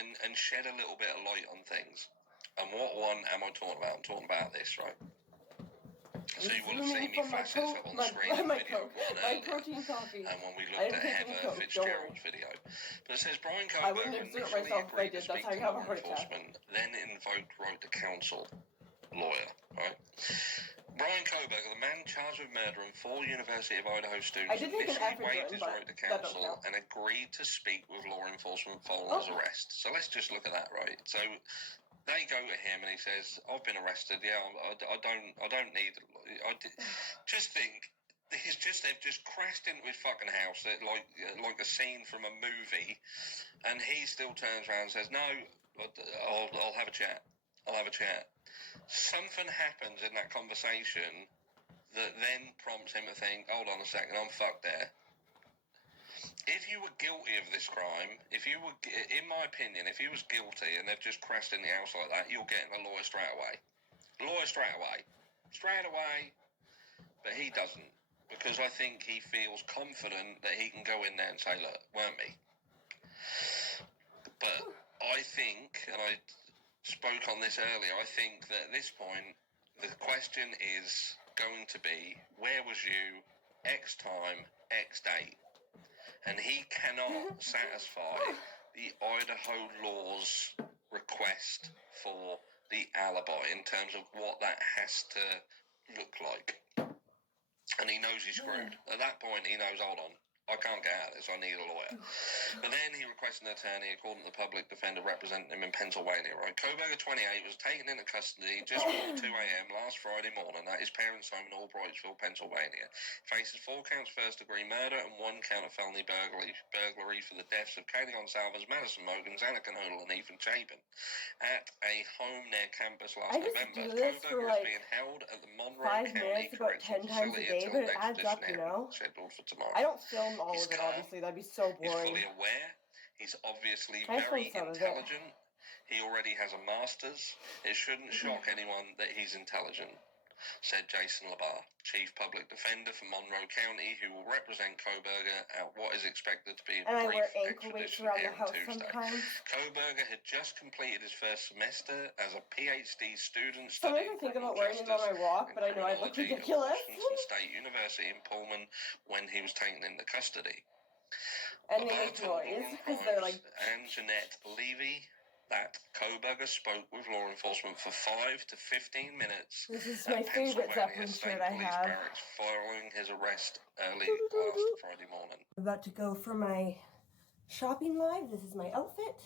and shed a little bit of light on things. And what one am I talking about? I'm talking about this, right? So you will have seen me flash this up on the screen in the video my protein coffee. and when we looked at Heather Fitzgerald's video. But it says Brian Koberger initially agreed to speak to law enforcement, then invoked right to counsel lawyer, right? Brian Koberger, the man charged with murder and 4 University of Idaho students, initially waived his right to counsel and agreed to speak with law enforcement following his arrest. So let's just look at that, right? So they go to him and he says, "I've been arrested. Yeah, I don't need. Just think, they've just crashed into his fucking house like a scene from a movie, and he still turns around and says, no, I'll have a chat. I'll have a chat. Something happens in that conversation that then prompts him to think, hold on a second, I'm fucked there. If you were guilty of this crime, in my opinion, if he was guilty and they've just crashed in the house like that, you're getting a lawyer straight away. Straight away. But he doesn't, because I think he feels confident that he can go in there and say, look, weren't me. But I think, and I spoke on this earlier, I think that at this point, the question is going to be, where was you, X time, X date? And he cannot satisfy the Idaho law's request for the alibi in terms of what that has to look like. And he knows he's screwed. At that point, he knows, hold on, I can't get out of this, I need a lawyer. But then he requested an attorney, according to the public defender representing him in Pennsylvania, right? Koberger, 28, was taken into custody just before 2 a.m. last Friday morning at his parents' home in Albrightsville, Pennsylvania. Faces 4 counts first-degree murder and 1 count of felony burglary for the deaths of Kaylee Gonsalves, Madison Mogans, Anna Canoodle, and Ethan Chapin at a home near campus last November. Koberger is being held at the Monroe County Correctional Facility until next edition scheduled for tomorrow. I don't film all of it, obviously. That'd be so boring. He's fully aware. He's obviously very intelligent. He already has a master's. It shouldn't shock anyone that he's intelligent, said Jason LaBarre, Chief Public Defender for Monroe County, who will represent Koberger at what is expected to be a brief extradition hearing Tuesday. Koberger had just completed his first semester as a PhD student studying criminal justice and criminology at Washington State University in Pullman when he was taken into custody. And they make noise because they're like... And Jeanette Levy, that Koberger spoke with law enforcement for 5 to 15 minutes. This is my favorite Zeppelin shirt I have. Following his arrest early last Friday morning. I'm about to go for my shopping live. This is my outfit.